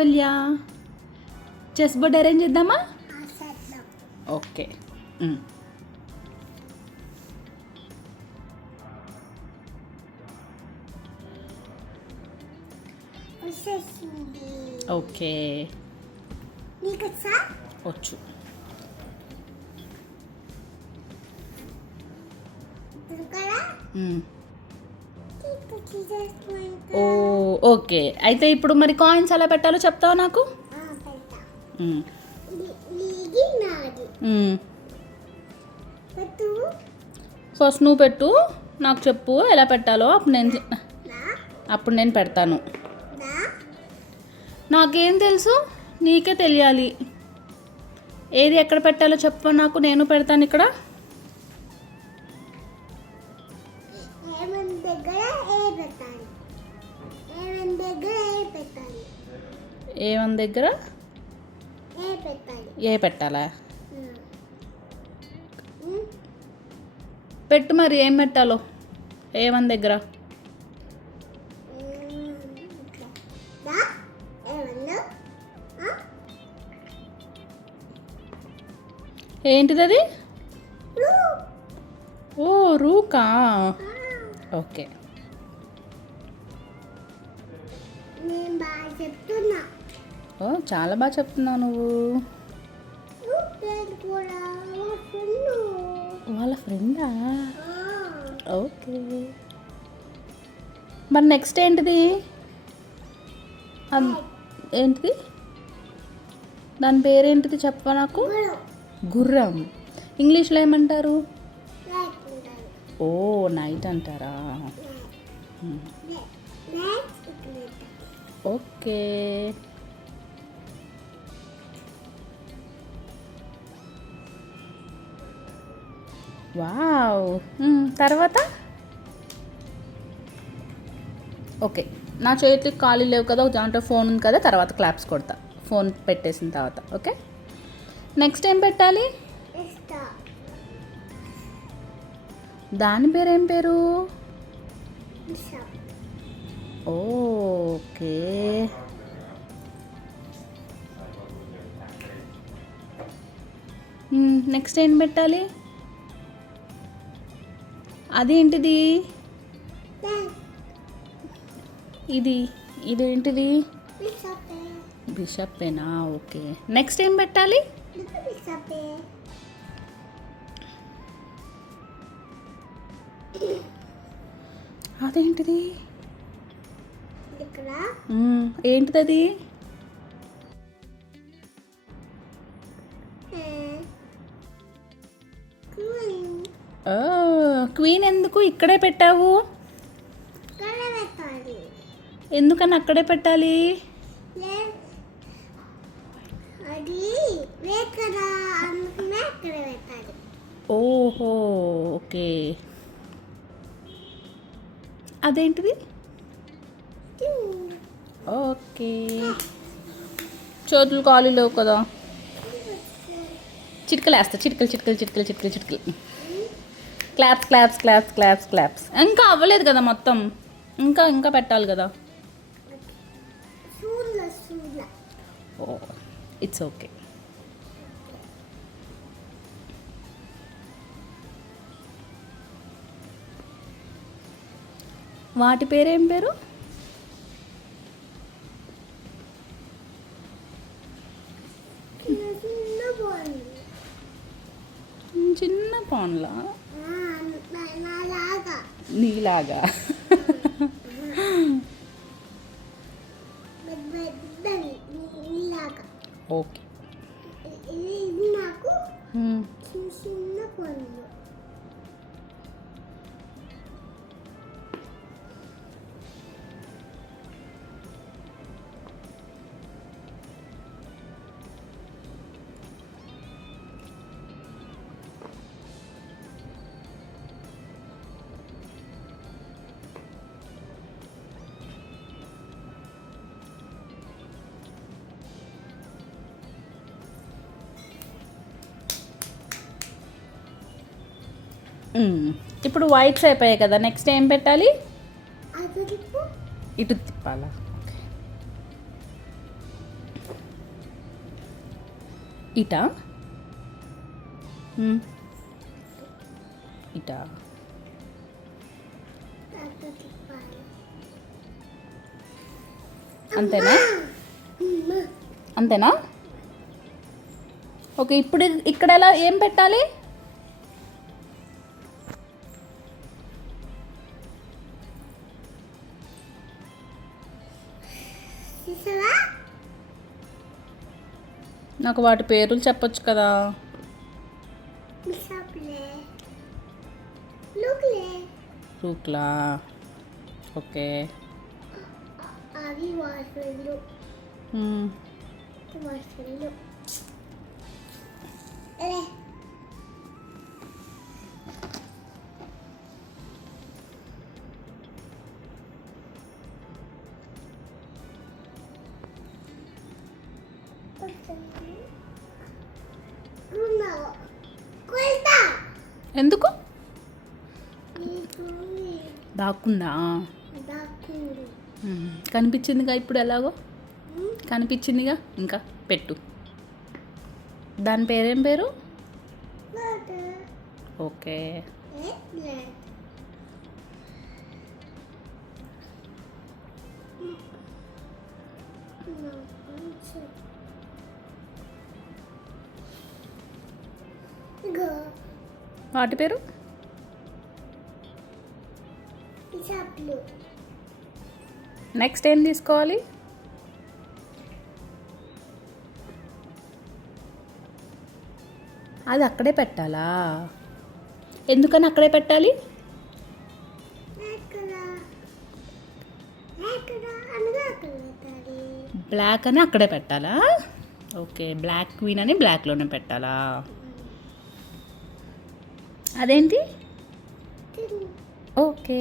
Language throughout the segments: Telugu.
వెళ్ళా చెస్ బోర్డ్ అరేంజ్ చేద్దామా? ఓకే. ఓకే వచ్చు. ఓ ఓకే, అయితే ఇప్పుడు మరి కాయిన్స్ ఎలా పెట్టాలో చెప్తావా నాకు? ఫస్ట్ నువ్వు పెట్టు, నాకు చెప్పు ఎలా పెట్టాలో, అప్పుడు నేను పెడతాను. నాకేం తెలుసు, నీకే తెలియాలి. ఏది ఎక్కడ పెట్టాలో చెప్పు నాకు, నేను పెడతాను ఇక్కడ. A1 దగ్గర ఏ పెట్టాలా? పెట్టు మరి, ఏం పెట్టాలో A1 దగ్గర. ఏంటిది అది? ఓ రూకా, ఓకే. ఓ చాలా బాగా చెప్తున్నావు నువ్వు. వాళ్ళ ఫ్రెండా? ఓకే. మరి నెక్స్ట్ ఏంటిది? ఏంటిది దాని పేరేంటిది చెప్పవా నాకు? గుర్రం. ఇంగ్లీష్లో ఏమంటారు? ఓ నైట్ అంటారా? ఓకే. వావ్. తర్వాత ఓకే, నా చేతికి ఖాళీ లేవు కదా, దాంట్లో ఫోన్ ఉంది కదా, తర్వాత క్లాప్స్ కొడతా ఫోన్ పెట్టేసిన తర్వాత. ఓకే, నెక్స్ట్ ఏం పెట్టాలి? దాని పేరు ఏం పేరు? ఓకే. నెక్స్ట్ ఏం పెట్టాలి? అదేంటిది? ఇదేంటిది? బిషప్పేనా? ఓకే. నెక్స్ట్ ఏం పెట్టాలి? అదేంటిది? ఏంటిది అది? క్వీన్ ఎందుకు ఇక్కడే పెట్టావు? ఎందుకని అక్కడే పెట్టాలి? ఓహో ఓకే. అదేంటిది? ఓకే. చేతులు ఖాళీ లేవు కదా, చిటికలు వేస్తా. చిటికలు చిటికలు చిటికలు చిటికలు చిటికలు. Claps claps claps claps claps. ఇంకా అవ్వలేదు కదా మొత్తం, ఇంకా ఇంకా పెట్టాలి కదా. Oh it's okay. వాటి పేరేం పేరు? చిన్న పాన్లా? నీలాగా? ఓకే. ఇప్పుడు వైట్స్ అయిపోయాయి కదా, నెక్స్ట్ ఏం పెట్టాలి? ఇటు తిప్పాలా? ఇటా మ్మ్. ఇటా అంతేనా అంతేనా ఓకే ఇప్పుడు ఇక్కడ ఎలా ఏం పెట్టాలి నాకు వాటి పేర్లు చెప్పొచ్చు కదా రూక్లా ఓకే మ్మ్. ఎందుకు దాక్కుందా మ్మ్. కనిపించిందిగా ఇప్పుడు ఎలాగో కనిపించిందిగా ఇంకా పెట్టు దాని పేరేం పేరు ఓకే వాటి పేరు నెక్స్ట్ ఏం తీసుకోవాలి అది అక్కడే పెట్టాలా ఎందుకని అక్కడే పెట్టాలి బ్లాక్ అని అక్కడే పెట్టాలా ఓకే బ్లాక్ క్వీన్ అని బ్లాక్లోనే పెట్టాలా అదేంటి ఓకే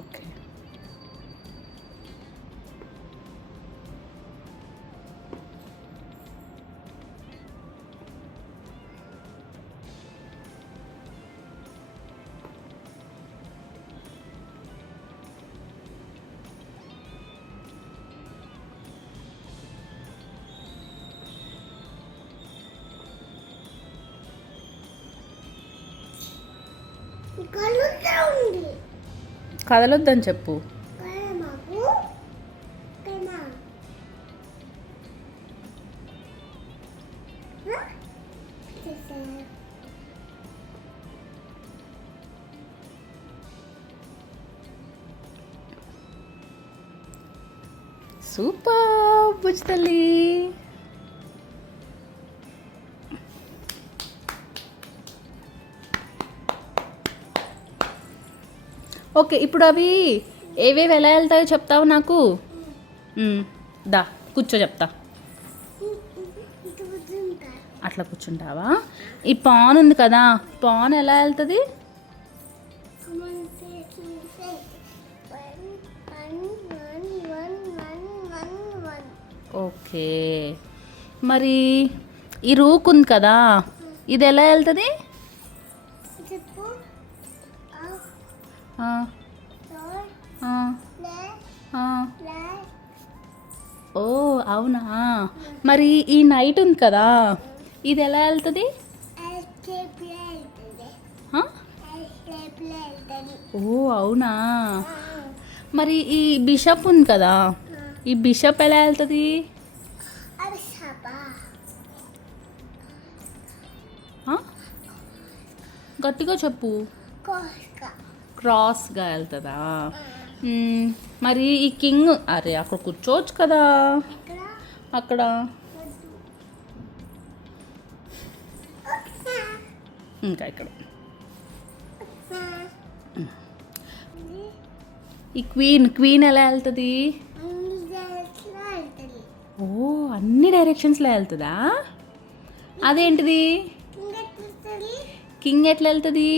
ఓకే కదలొద్దని చెప్పు సూపర్ బుజ్జి తల్లి ఓకే ఇప్పుడు అవి ఏవేవి ఎలా వెళ్తాయో చెప్తావు నాకు దా కూర్చో చెప్తా అట్లా కూర్చుంటావా ఈ పాన్ ఉంది కదా పాన్ ఎలా వెళ్తుంది ఓకే మరి ఈ రూక్ ఉంది కదా ఇది ఎలా వెళ్తుంది ఓ అవునా మరి ఈ నైట్ ఉంది కదా ఇది ఎలా వెళ్తుంది ఓ అవునా మరి ఈ బిషప్ ఉంది కదా ఈ బిషప్ ఎలా వెళ్తుంది గట్టిగా చెప్పు క్రాస్గా వెళ్తుందా మరి ఈ కింగ్ అరే అక్కడ కూర్చోవచ్చు కదా అక్కడ ఇంకా ఇక్కడ ఈ క్వీన్ ఎలా వెళ్తుంది ఓ అన్ని డైరెక్షన్స్లో వెళ్తుందా అదేంటిది కింగ్ ఎట్లా వెళ్తుంది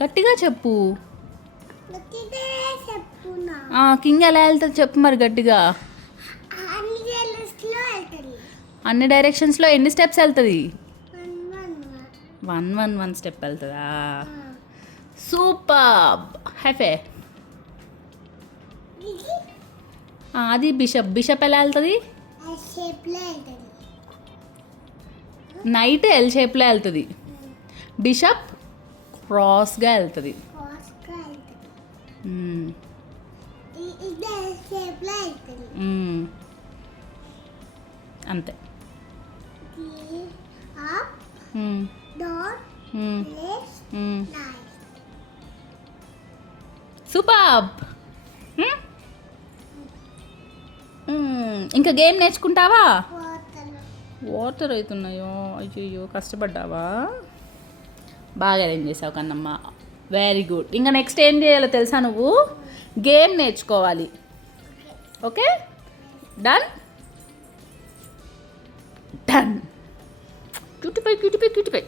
గట్టిగా చెప్పు కింగ్ ఎలా వెళ్తుంది చెప్పు మరి గట్టిగా అన్ని డైరెక్షన్స్లో ఎన్ని స్టెప్స్ వెళ్తుంది 1 స్టెప్ వెళ్తుందా? సూపర్. హైఫే. అది బిషప్ ఎలా వెళ్తుంది? నైట్ ఎల్ షేప్లో వెళ్తుంది. బిషప్ క్రాస్గా వెళ్తుంది. అంతే. సూపర్. ఇంకా గేమ్ నేర్చుకుంటావా? వాటర్ అవుతున్నాయో, అయ్యో కష్టపడ్డావా? బాగా అరేంజ్ చేసావు కన్నమ్మ, వెరీ గుడ్. ఇంకా నెక్స్ట్ ఏం చేయాలో తెలుసా? నువ్వు గేమ్ నేర్చుకోవాలి. Okay, done. డన్. క్యూటిపై.